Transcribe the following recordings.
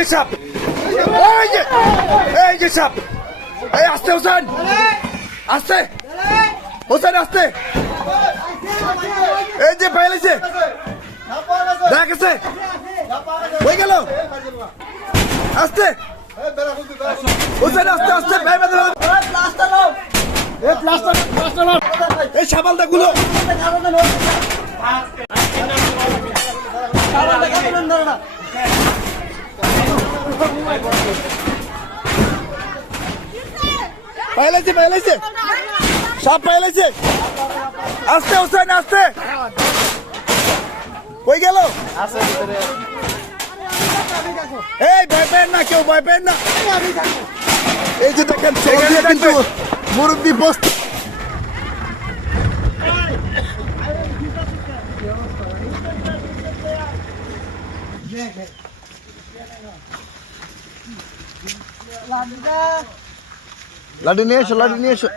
যে সাপ এই যে এই যে সাপ এই আস্তে হোসেন আস্তে হোসেন আস্তে এই যে পাইলেছে দেখেছে হয়ে গেল আস্তে আস্তে আস্তে এই গুলো পাইলেছে পাইলেছে সাপ পাইলেছে আস্তে হোসেন আস্তে। কই গেল? এই ভয় পেন না কেউ ভয় পেন না। এই যে দেখেন সেখানে কিন্তু মুরব্বী বস্তু। লাডু নিয়ে এসো লাডু নিয়ে এসো।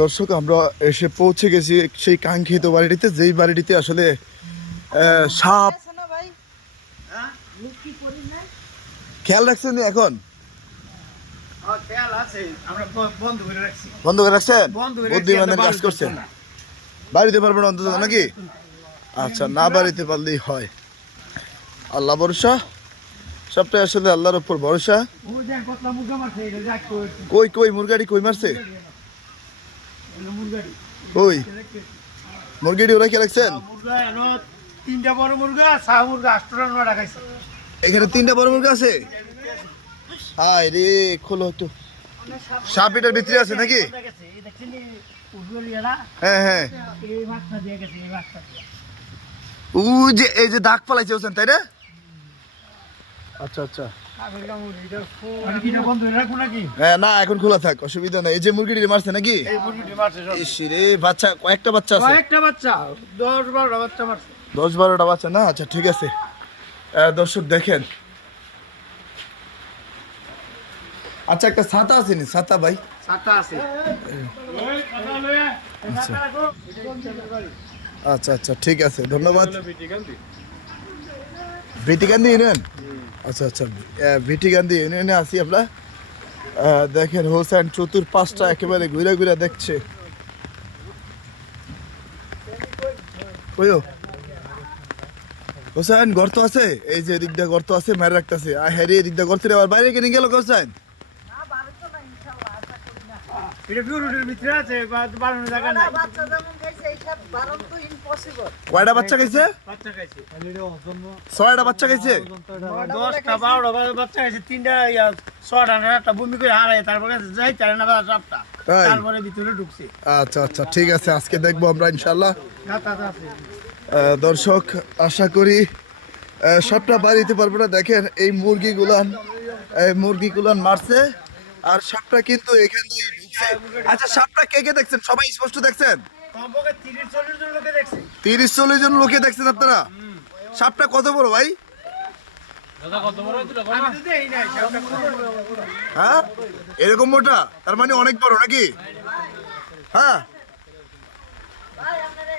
দর্শক, আমরা এসে পৌঁছে গেছি সেই কাঙ্ক্ষিত বাড়িটিতে, যেই বাড়িটিতে আসলে সাপ খেয়াল রাখছেন এখন? বন্ধ করে রাখছি রাখছেন? বুদ্ধিমানের কাজ করছেন? বাড়ি বাড়িতে পারবেন অন্তত নাকি? আচ্ছা না বাড়িতে পারলেই হয়। আল্লাহ ভরসা? সবটাই আসলে আল্লাহর উপর ভরসা। কই কই, মুরগাড়ি কই মারছে? কই? মুরগিটি ওরা কে রাখছেন? তিনটা বড় এখানে তিনটা বড় মুরগা আছে? হাই রে, খোলো একটু সাপ এটার ভিতরে আছে নাকি? হ্যাঁ হ্যাঁ। ও যে, এই যে দাগ পালাইছে তাই না? আচ্ছা আচ্ছা। হ্যাঁ না এখন খোলা থাক অসুবিধা নাই। এই যে মুরগিটি মারছে নাকি? রে বাচ্চা কয়েকটা বাচ্চা আছে। কয়েকটা বাচ্চা দশ বারোটা বাচ্চা মারছে। দশ বারোটা বাচ্চা না? আচ্ছা ঠিক আছে। দর্শক দেখেন। আচ্ছা একটা ছাতা আছে নি? ছাতা ভাই? সাতটা আছে। আচ্ছা আচ্ছা ঠিক আছে ধন্যবাদ। ভিটি গান্ধী ইউনিয়ন আচ্ছা আচ্ছা ভিটি গান্ধী ইউনিয়নে আছি আমরা। দেখেন হোসেন চতুর পাঁচটা একেবারে ঘুরে ঘুরে দেখছে। হোসেন, গর্ত আছে? এই যে এদিক গর্ত আছে, মেরে রাখতেছে। আর হ্যারি রে এদিক দিয়ে গর্ত রে আবার বাইরে কিনে গেল হোসেন এটা পিউরিটির ভিতরে আছে বা- বাড়ানোর জায়গা নাই বাচ্চা যেমন গেছে এইসব বারণ তো impossible। কয়টা বাচ্চা খাইছে ছয়টা বাচ্চা খাইছে দশটা বারোটা বাচ্চা খাইছে তিনটা ইয়া ছটা বমি করে হারায় তারপর যাই চারে না সাতটা। তারপরে ভিতরে ঢুকছে। আচ্ছা আচ্ছা ঠিক আছে আজকে দেখব আমরা ইনশাল্লাহ আহ, দর্শক আশা করি সবটা বাড়িতে পারব না। দেখেন এই মুরগিগুলান এই মুরগিগুলান মারছে আর সাপটা কিন্তু এখান থেকে ঢুকছে। আচ্ছা সাপটা কে কে দেখছেন? সবাই স্পষ্ট দেখছেন? তিরিশ চল্লিশ জন লোকে দেখছে। দেখছেন আপনারা? সাপটা কত বড় ভাই। হ্যাঁ? এরকম মোটা? তার মানে অনেক বড় নাকি? হ্যাঁ? ভাই, আপনারা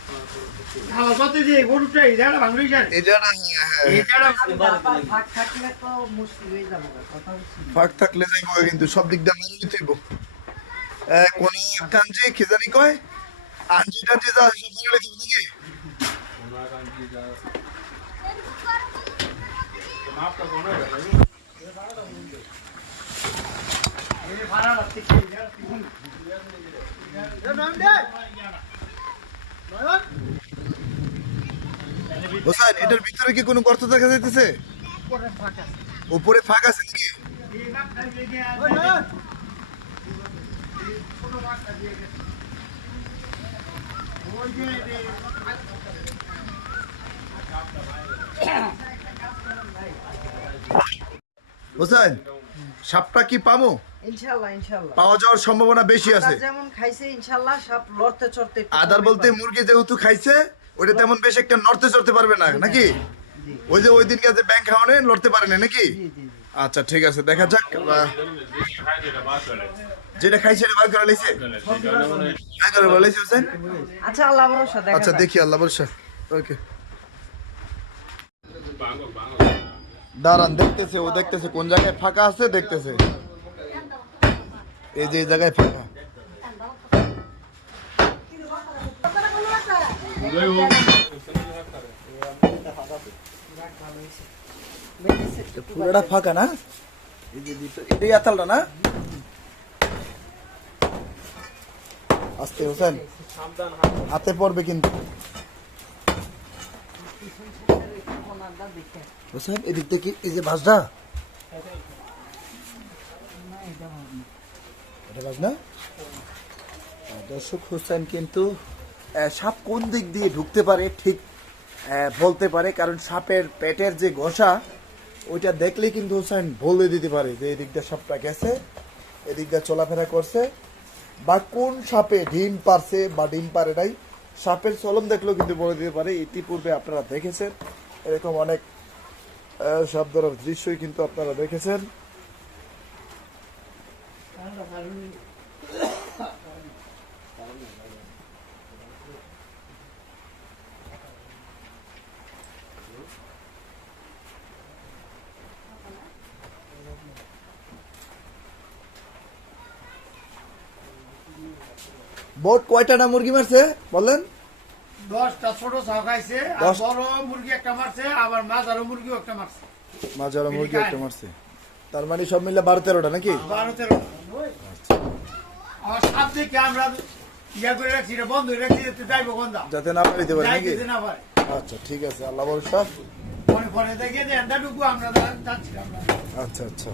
যা। জি হ্যাঁ, হ্যাঁ। কত যে যান এই জায়গাটা হ্যাঁ, হ্যাঁ, এই যারা আবার ফাঁক থাকলে তো মুশকিল হয়ে যাবে কথা ফাঁক থাকলে যাইব কিন্তু সব দিক দিয়ে মেরে নিতে কোন একখান যে কি জানি কয়? আঞ্জি টাঞ্জি যা সব মেরে নিতে হইব নাকি? হোসেন, এটার ভিতরে কি কোনো গর্ত দেখা যাইতেছে? উপরে ফাঁক আছে নাকি? হোসেন, সাপটা কি পামো? পাওয়া যাওয়ার সম্ভাবনা বেশি আছে। যেমন খাইছে ইনশাল্লাহ সব লড়তে চড়তে আদার বলতে মুরগি যেহেতু খাইছে ওটা তেমন বেশ একটা নড়তে চড়তে পারবে না নাকি? ওই যে ওই দিনকে যে ব্যাংক খাওয়ানে লড়তে পারে না নাকি? জি জি জি। আচ্ছা ঠিক আছে দেখা যাক যেটা খাই সেটা বার করে লাইছে? বার করে বলেছে হোসেন? আচ্ছা আল্লাহ ভরসা আচ্ছা দেখি আল্লাহ বর্ষা ওকে দাঁড়ান দেখতেছে ও দেখতেছে কোন জায়গায় ফাঁকা আছে দেখতেছে। এই যে জায়গায় ফাঁকা পুরোটা ফাঁকা না? এটাই আতালটা না? আস্তে, হোসেন। হাতে পড়বে কিন্তু। হোসেন, এদিক থেকে এই যে বাসটা? দর্শক হোসেন কিন্তু সাপ কোন দিক দিয়ে ঢুকতে পারে ঠিক বলতে পারে, কারণ সাপের পেটের যে ঘষা, ওইটা দেখলে কিন্তু হোসেন বলে দিতে পারে যে এদিক দিয়ে সাপটা গেছে, এদিক দিয়ে চলাফেরা করছে, বা কোন সাপে ডিম পারছে বা ডিম পারে নাই, সাপের চলন দেখলেও কিন্তু বলে দিতে পারে। ইতিপূর্বে আপনারা দেখেছেন, এরকম অনেক সাপ ধরার দৃশ্যই কিন্তু আপনারা দেখেছেন। বোট কয়টা না মুরগি মারছে? বলেন দশটা ছোট ছাও খাইছে আর বড় মুরগি একটা মারছে আবার মাঝারো মুরগিও একটা মারছে। মাঝারা মুরগি একটা মারছে। তার মানে সব মিলে বারো তেরোটা নাকি? বারো তেরো আর আমরা ইয়া করে রাখছি এটা বন্ধ রাখছি যাতে যাইবো গন্ধা যাতে না পারিতে পারে নাকি? না পারে। আচ্ছা ঠিক আছে আল্লাহ ভরসা। পরে পরে দেখে যে এন্ডা আমরা যাচ্ছি আচ্ছা আচ্ছা।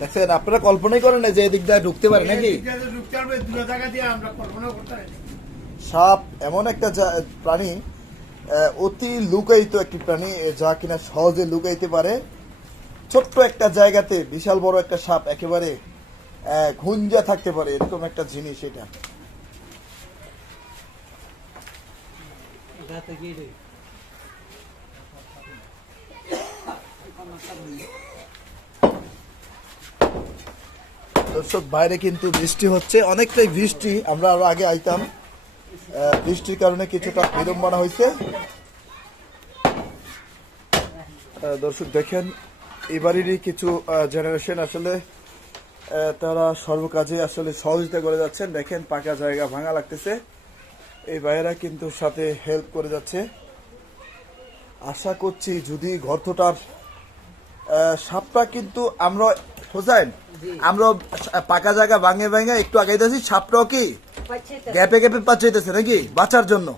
দেখেন আপনারা কল্পনাই করেন না যে এদিক দিয়ে ঢুকতে পারে নাকি? এই দিক দিয়ে ঢুকতে পারবে দূরে জায়গা দিয়ে আমরা কল্পনা করতে পারি সাপ এমন একটা প্রাণী অতি লুকায়িত একটি প্রাণী যা কিনা সহজে লুকাইতে পারে। ছোট্ট একটা জায়গাতে বিশাল বড় একটা সাপ একেবারে ঘুঞ্জা থাকতে পারে এরকম একটা জিনিস এটা। দর্শক বাইরে কিন্তু বৃষ্টি হচ্ছে। অনেকটাই বৃষ্টি আমরা আরও আগে আইতাম। আহ, বৃষ্টির কারণে কিছুটা বিড়ম্বনা হয়েছে। দর্শক দেখেন এবারেরই কিছু জেনারেশন আসলে তারা সর্বকাজে আসলে সহযোগিতা করে যাচ্ছেন। দেখেন পাকা জায়গা ভাঙা লাগতেছে। এই ভাইয়েরা কিন্তু সাথে হেল্প করে যাচ্ছে। আশা করছি যদি গর্তটার সাপটা কিন্তু আমরা হোসাইন আমরা পাকা জায়গা ভাঙে ভাঙে একটু আগাইতেছি সাপটাও কি। গ্যাপে গ্যাপে পাচ্ছাইতেছে নাকি? বাঁচার জন্য।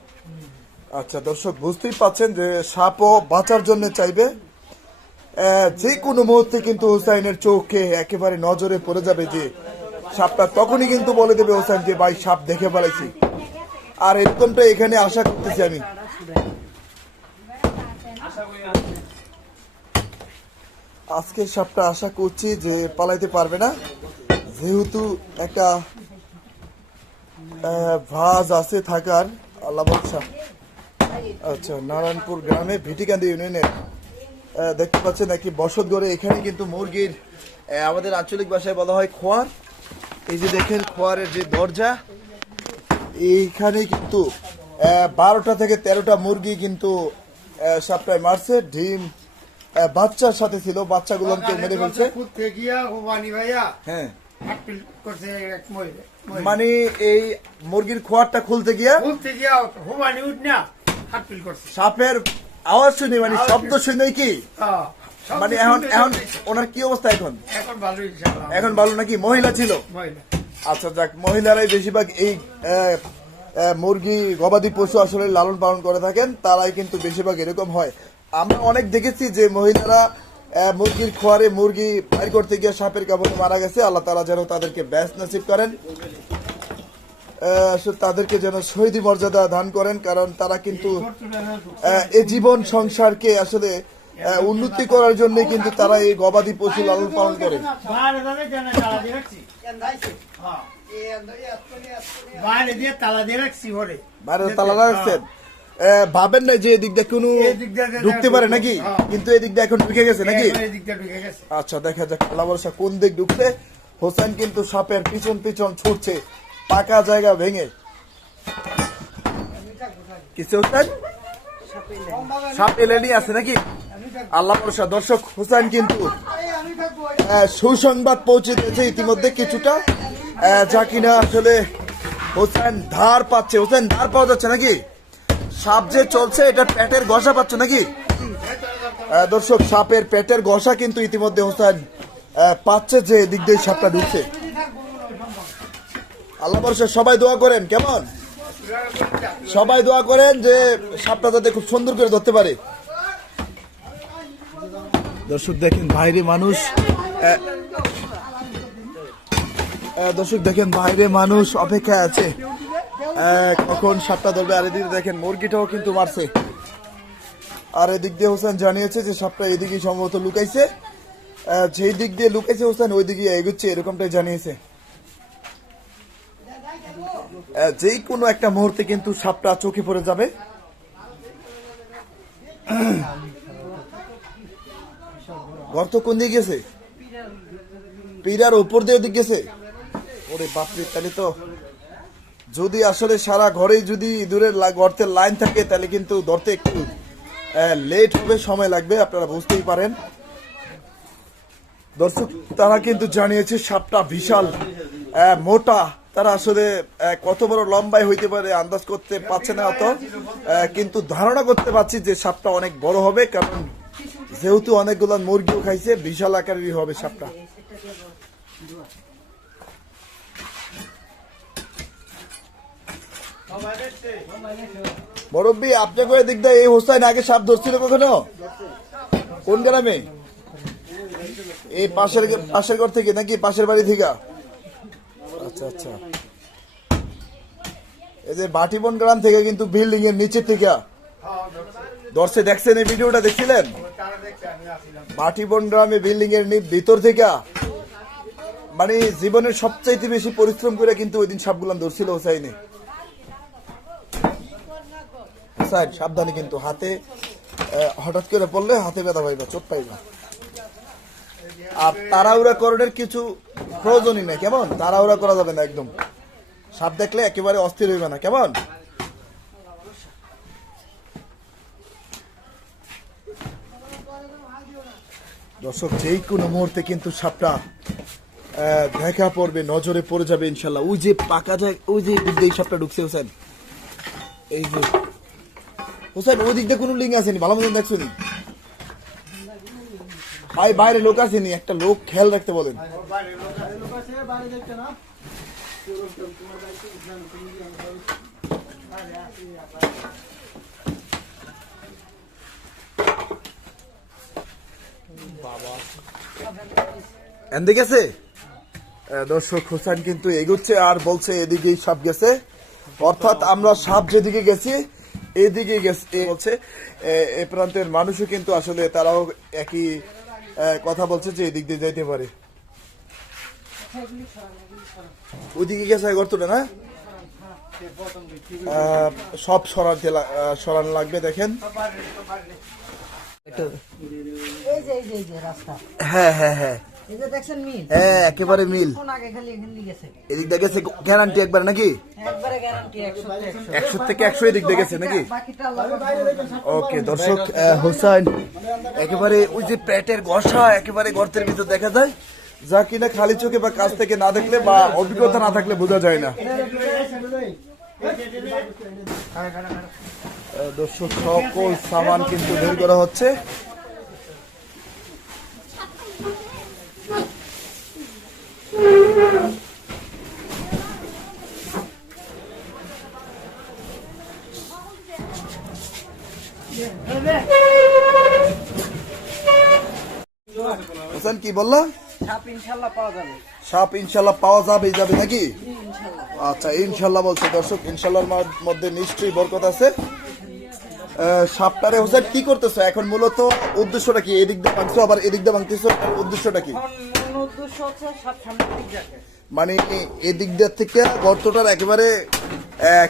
আচ্ছা দর্শক বুঝতেই পাচ্ছেন যে সাপও বাঁচার জন্য চাইবে। যে কোনো মুহূর্তে কিন্তু হোসাইনের চোখে একেবারে নজরে পড়ে যাবে যে সাপটা তখনই কিন্তু বলে দেবে হোসাইন যে, ভাই, সাপ দেখে ফেলেছি। আর এরকমটা এখানে আশা করতেছি আমি। আজকে সাপটা আশা করছি যে পালাইতে পারবে না। যেহেতু একটা ভাজ আছে থাকার, আল্লাহ আচ্ছা নারায়ণপুর গ্রামে ভিটিকান্দি ইউনিয়নের দেখতে পাচ্ছেন একটি বসত গড়ে এখানে কিন্তু মুরগির আমাদের আঞ্চলিক ভাষায় বলা হয় খোয়ার। এই যে দেখেন খোয়ারের যে দরজা এইখানে কিন্তু বারোটা থেকে তেরোটা মুরগি কিন্তু সাপটায় মারছে। ডিম বাচ্চার সাথে ছিল বাচ্চাগুলোকে মেরে ফেলছে। হ্যাঁ। মানে এই মুরগির খোয়ারটা খুলতে গিয়া খুঁজতে গিয়া হুবানি উঠ না সাপের আওয়াজ শুনি মানে শব্দ শুনে। কি? হ্যাঁ, মানে এখন এখন ওনার কি অবস্থা এখন? এখন ভালো এখন ভালো নাকি? মহিলা ছিল? আচ্ছা যাক মহিলারাই বেশিরভাগ এই মুরগি গবাদি পশু আসলে লালন পালন করে থাকেন তারাই কিন্তু বেশিরভাগ এরকম হয়। আমরা অনেক দেখেছি যে মহিলারা মুরগির খোয়ারে মুরগি বাইর করতে গিয়ে সাপের কামড়ে মারা গেছে। আল্লাহ তারা যেন তাদেরকে ব্যাস নসিব করেন। তাদেরকে যেন শহীদি মর্যাদা দান করেন কারণ তারা কিন্তু এই জীবন সংসারকে আসলে উন্নতি করার জন্য কিন্তু তারা এই গবাদি পশু লালন পালন করে। বাইরে তালা হ্যাঁ। রাখছেন ভাবেন না যে এদিক দিয়ে কোনো ঢুকতে পারে নাকি? হ্যাঁ। কিন্তু এদিক দিয়ে এখন ঢুকে গেছে নাকি? ঢুকে গেছে। আচ্ছা দেখা যাক আল্লাহ কোন দিক ঢুকছে। হোসেন কিন্তু সাপের পিছন পিছন ছুটছে। পাকা জায়গা ভেঙে। কিছু হোসেন সাপ এলেনি আছে নাকি? আল্লাহ ভরসা। দর্শক, হোসেন কিন্তু সুসংবাদ পৌঁছে দিয়েছে ইতিমধ্যে কিছুটা। যা কিনা আসলে হোসেন ধার পাচ্ছে। হোসেন, ধার পাওয়া যাচ্ছে নাকি? সাপ যে চলছে এটা পেটের ঘষা পাচ্ছ নাকি? দর্শক, সাপের পেটের ঘষা কিন্তু ইতিমধ্যে হোসেন পাচ্ছে যে এদিক দিয়ে সাপটা ঢুকছে। আল্লাহ বর্ষে সবাই দোয়া করেন, কেমন? সবাই দোয়া করেন যে সাপটা যাতে খুব সুন্দর করে ধরতে পারে। দর্শক দেখেন, বাইরে মানুষ দর্শক দেখেন, বাইরে মানুষ অপেক্ষায় আছে। কখন সাপটা ধরবে, আর এদিকে দেখেন, মুরগিটাও কিন্তু মারছে। আর এদিক দিয়ে হোসেন জানিয়েছে যে সাপটা এদিকে সম্ভবত লুকাইছে। যেই দিক দিয়ে লুকাইছে হোসেন, ওই দিকে এগুচ্ছে, এরকমটাই জানিয়েছে। যেই কোনো একটা মুহূর্তে কিন্তু সাপটা চোখে পড়ে যাবে। গর্ত কোন দিকে গেছে? পিরার উপর দিয়ে দিক গেছে? ওরে বাপরে, তাহলে তো যদি আসলে সারা ঘরেই যদি ইঁদুরের লা- গর্তের লাইন থাকে, তাহলে কিন্তু ধরতে একটু লেট হবে, সময় লাগবে, আপনারা বুঝতেই পারেন। দর্শক, তারা কিন্তু জানিয়েছে সাপটা বিশাল। মোটা। তারা আসলে কত বড় লম্বাই হইতে পারে, আন্দাজ করতে পারছে না অত। কিন্তু ধারণা করতে পারছি যে সাপটা অনেক বড় হবে, কারণ যেহেতু অনেকগুলো মুরগিও খাইছে, বিশাল আকারেরই হবে সাপটা। মুরব্বী আপনাকে ওই দিক দিয়ে এই হোসাইন আগে সাপ ধরছিল কখনো? কোন গ্রামে? এই পাশের পাশের ঘর থেকে নাকি পাশের বাড়ি থেকে? আচ্ছা আচ্ছা। এই যে বাটিবন গ্রাম থেকে কিন্তু বিল্ডিং এর নিচে থেকে দর্শে দেখছেন এই ভিডিওটা দেখছিলেন বাটিবন গ্রামে বিল্ডিং এর ভিতর থেকে। মানে জীবনের সবচাইতে বেশি পরিশ্রম করে কিন্তু ওই দিন সাপগুলাম ধরছিল হোসাইনে। হোসাইন, সাবধানে কিন্তু হাতে হঠাৎ করে পড়লে হাতে ব্যথা পাইবা, চোট পাইবা। আর তাড়াহুড়া করণের কিছু প্রয়োজনই নেই, কেমন? তাড়াহুড়া করা যাবে না একদম। সাপ দেখলে একেবারে অস্থির হইবে না, কেমন? দর্শক, যেই কোনো মুহূর্তে কিন্তু সাপটা দেখা পড়বে, নজরে পড়ে যাবে ইনশাল্লাহ ওই যে পাকা যায় ওই যে দিক সাপটা ঢুকছে, হোসেন। এই যে হোসেন, ওই দিক দিয়ে কোনো লিঙ্ক আসেনি ভালো মতন দেখছ নি? ভাই, বাইরে লোক আসেনি একটা লোক খেয়াল রাখতে বলেন। গেছে? দর্শক, হোসেন কিন্তু এগোচ্ছে আর বলছে এদিকেই সাপ গেছে। অর্থাৎ আমরা সাপ যেদিকে গেছি এদিকে গেছে বলছে। এ- প্রান্তের মানুষও কিন্তু আসলে তারাও একই কথা বলছে যে এদিক দিয়ে যাইতে পারে। ওদিকে গেছে গর্তটা না? সব সরাতে সরান লাগবে দেখেন। হ্যাঁ হ্যাঁ হ্যাঁ। হ্যাঁ একেবারে মিল। এদিক গেছে গ্যারান্টি একবার নাকি? একশো থেকে একশো। এদিক গেছে নাকি? ওকে দর্শক হোসেন একেবারে ওই যে পেটের ঘষা একেবারে গর্তের ভিতর দেখা যায়। যা কিনা খালি চোখে বা কাছ থেকে না দেখলে বা অভিজ্ঞতা না থাকলে বোঝা যায় না। দর্শক সকল সামান কিন্তু বের করা হচ্ছে। হোসেন কি বললা? সাপ ইনশাল্লাহ পাওয়া যাবে। সাপ ইনশাল্লাহ পাওয়া যাবে যাবে নাকি? আচ্ছা ইনশাল্লাহ বলছে দর্শক ইনশাল্লাহর মধ্যে নিশ্চয়ই বরকত আছে। সাপটারে হোসেন কি করতেছো? এখন মূলত উদ্দেশ্যটা কি? এদিক দিয়ে ভাঙছো আবার এদিক দিয়ে ভাঙতেছো? উদ্দেশ্যটা কি? এখন মানে এদিক দিয়ে থেকে গর্তটার একেবারে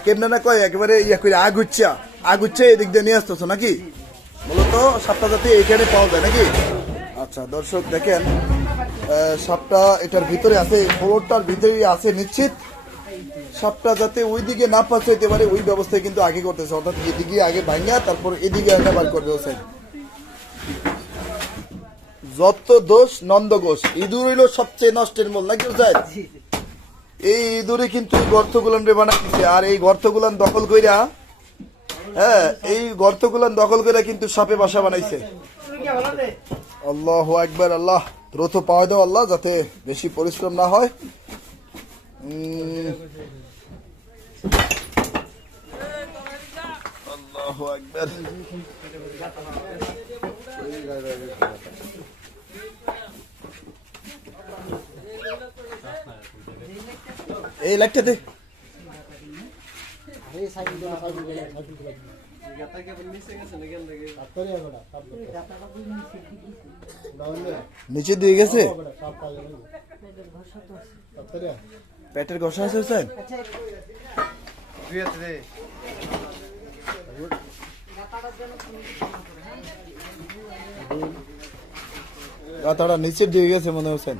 কেমনে না কয় একেবারে ইয়া করে আগ হচ্ছা আগুচ্ছে এদিক দিয়ে নিয়ে আসতেছো নাকি? মূলত সাপটা যাতে এইখানে পাওয়া যায় নাকি? আচ্ছা দর্শক দেখেন সাপটা এটার ভিতরে আছে ফ্লোরটার ভিতরেই আছে নিশ্চিত। সাপটা যাতে ওই দিকে না পৌঁছাইতে পারে ওই ব্যবস্থায় কিন্তু আগে করতেছে। অর্থাৎ এদিকে আগে ভাঙিয়া তারপর এদিকে আগে বার করবে হোসেন যত দোষ নন্দ ঘোষ ইঁদুর হইল সবচেয়ে নষ্টের মূল নাকি হোসেন এই ইঁদুরে কিন্তু এই গর্তগুলান রে বানাইছে আর এই গর্তগুলান দখল কইরা হ্যাঁ এই গর্তগুলান দখল কইরা কিন্তু সাপে বাসা বানাইছে। আল্লাহ একবার আল্লাহ দ্রুত পাওয়া দাও আল্লাহ যাতে বেশি পরিশ্রম না হয়। আল্লাহু আকবার। এই লাইটটা দে। নিচে দিয়ে গেছে? পেটের ঘষা আছে হোসেন? তারা নিচে দিয়ে গেছে মনে হোসেন।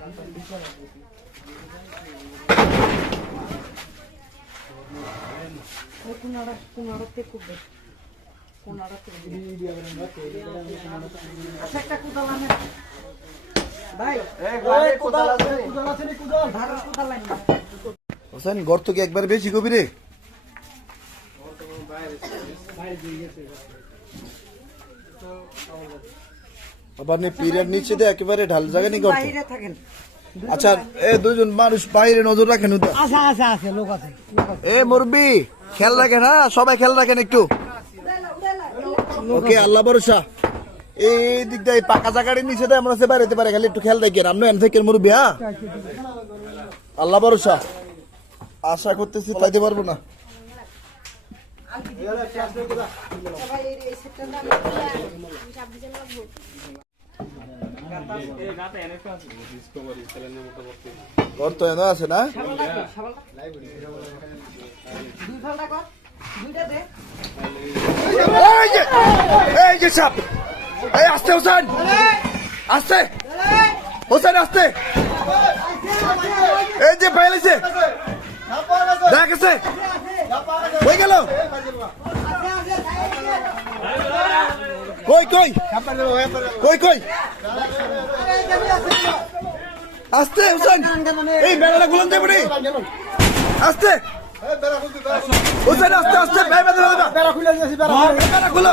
আচ্ছা একটা কোদাল হোসেন গর্ত কি একবার বেশি গভীরে? আবার নি পিরিয়ড নিচে দিয়ে একেবারে ঢাল জায়গা নি গর্ত আচ্ছা এ দুজন মানুষ বাইরে নজর রাখেন আচ্ছা আচ্ছা আছে লোক আছে এ খেয়াল রাখেন হ্যাঁ? সবাই খেয়াল রাখেন একটু। ওকে আল্লাহ ভরসা। এই দিক দিয়ে পাকা জায়গাটির নিচে দিয়ে আমরা সে বাইরেতে পারে, খালি একটু খেয়াল রাখেন আপনি এন থেকে মুরব্বি হ্যাঁ? আল্লাহ ভরসা। আশা করতেছি পাইতে পারব না। এনে আছে না? এই যে সাপ! এই আস্তে হোসেন। আস্তে। হোসেন আস্তে। এই যে পাইলেছে দেখেছে হয়ে গেল? কই কই? কই কই? আস্তে হোসেন। এই বেড়াটা গুলান দেবো রে আস্তে। হোসেন আস্তে আস্তে। ভাই বেঁধে বেঁধে বেড়া খুলো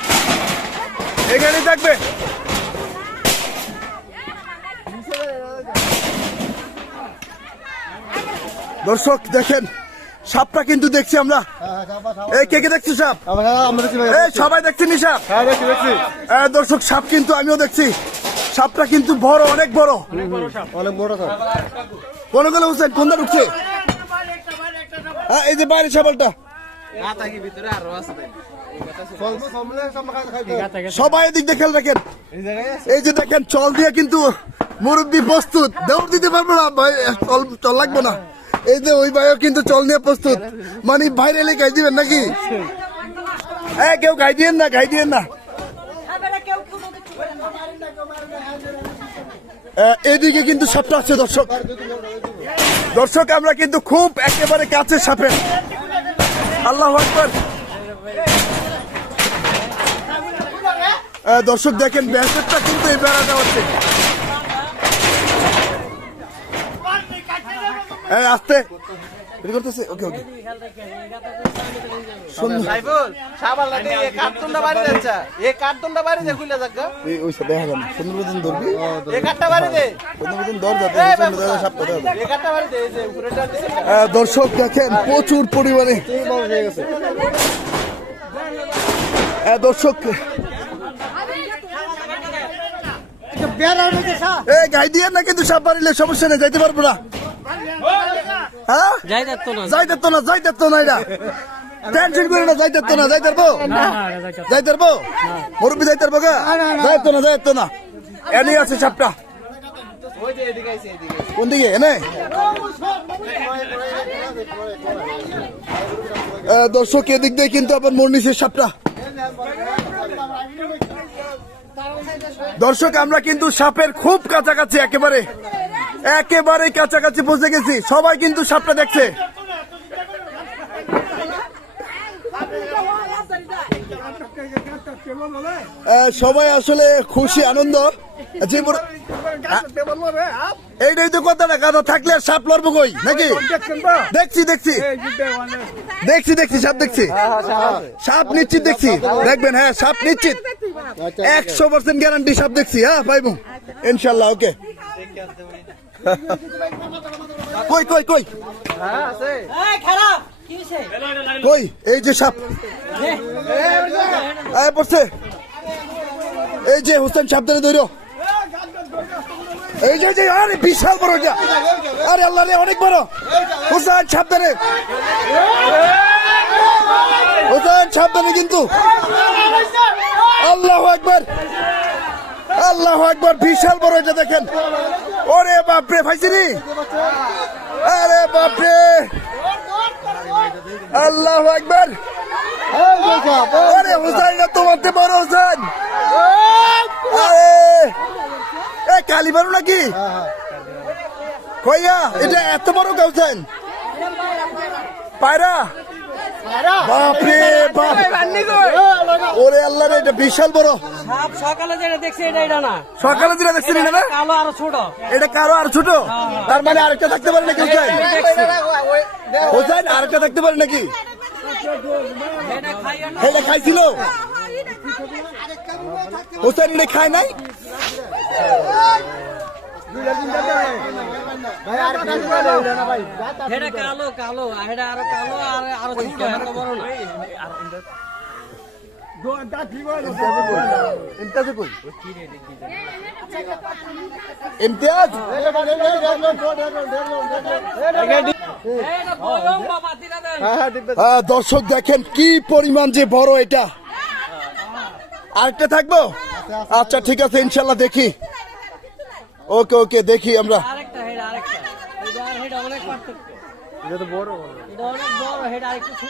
এখানে থাকবে। দর্শক দেখেন সাপটা কিন্তু দেখছি আমরা। এই কে কে দেখছি সাপ? এই সবাই দেখছি নি সাপ? এই দর্শক সাপ কিন্তু আমিও দেখছি। সাপটা কিন্তু বড় অনেক বড়। অনেক বড় কোন গেলে হোসেন কোনটা ঢুকছে হ্যাঁ, এই যে বাইরে সাবালটা সবাই এদিক দিয়ে খেয়াল রাখেন এই যে দেখেন, চল দিয়ে কিন্তু মুরব্বী প্রস্তুত। দৌড় দিতে পারব না, ভাই, চল চল লাগবো না। এই যে ওই ভাইও কিন্তু চল নিয়ে প্রস্তুত। মানে বাইরে এলে গাই দিবেন নাকি? হ্যাঁ কেউ গাই দিয়েন না, গাই দিয়েন না। এদিকে কিন্তু সাপটা আছে, দর্শক। দর্শক, আমরা কিন্তু খুব একেবারে কাছে সাপের আল্লাহ আকবর। দর্শক দেখেন ব্যাসেটটা কিন্তু এই বেড়াটা হচ্ছে। এই, আস্তে। ওকে দর্শক দেখেন, প্রচুর পরিমাণে। দর্শক এ গাই দিয়ে না কিন্তু সাপ বাড়িলে সমস্যা নেই যাইতে পারব না হ্যাঁ যাই যাচ্ছ না যাইতে তো না যাইতে তো না এটা টেনশন করে না যাইতে তো না যাইতে পারব যাইতে পারব মুরব্বী যাইতে পারব গা যাইতে না যাইতে না এনে আছে সাপটা ওই যে এদিকে আইছে এদিকে কোন দিকে এনে আহ, দর্শক এদিক দিয়ে কিন্তু আবার মোর নিচে সাপটা দর্শক, আমরা কিন্তু সাপের খুব কাছাকাছি একেবারে। একেবারে কাছাকাছি পৌঁছে গেছি। সবাই কিন্তু সাপটা দেখছে। সবাই আসলে খুশি, আনন্দ। এইটাই তো কথাটা গাধা থাকলে সাপ লড়বো কই, নাকি? দেখছি দেখছি। দেখছি দেখছি, সাপ দেখছি। সাপ নিশ্চিত দেখছি। দেখবেন হ্যাঁ সাপ নিশ্চিত। একশো পার্সেন্ট গ্যারান্টি সাপ দেখছি হ্যাঁ পাইবো। ইনশাল্লাহ, ওকে। কই কই কই? হ্যাঁ আছে। কই? এই যে সাপ। পড়ছে। এই যে হুসেন সাপ ধরে। এই যে যে, আরে বিশাল বড় এটা। আরে আল্লাহ রে, অনেক বড়। হুসেন সাপ ধরে হুসেন সাপ ধরে কিন্তু। আল্লাহ একবার আল্লাহ একবার বিশাল বড় এটা দেখেন। ওরে বাপরে ভাইছিনি আরে বাপরে। আল্লাহ একবার আরে হুসাইন না বড় হুসাইন। আরে। এ কালী বারু নাকি? কইয়া এটা এত বড় গাউছেন পায়রা। বাপরে বাপ। ওরে আল্লাহ রে এটা বিশাল বড়। সাপ সকালে যেটা দেখছি এটা এটা না। সকালে দিনে দেখছেন এটা না? কালো আরও ছোট। এটা আর ছোট? তার মানে আরেকটা থাকতে পারে নাকি আরেকটা থাকতে পারে নাকি? এটা খাইয়া না খাইছিল? হুসাইন এটা খায় নাই? এটা কালো কালো আর আরও কালো আর আরও ছোট এত বড় না। ইমতিয়াজ! আহ, দর্শক দেখেন কি পরিমাণ যে বড় এটা। আরেকটা থাকব? আচ্ছা ঠিক আছে ইনশাল্লাহ দেখি। ওকে ওকে দেখি আমরা আরেকটা হেড আরেকটা এটা আর হেড অনেক পার্থক্য এটা তো বড় এটা অনেক বড় হেড আরেকটু ছোট।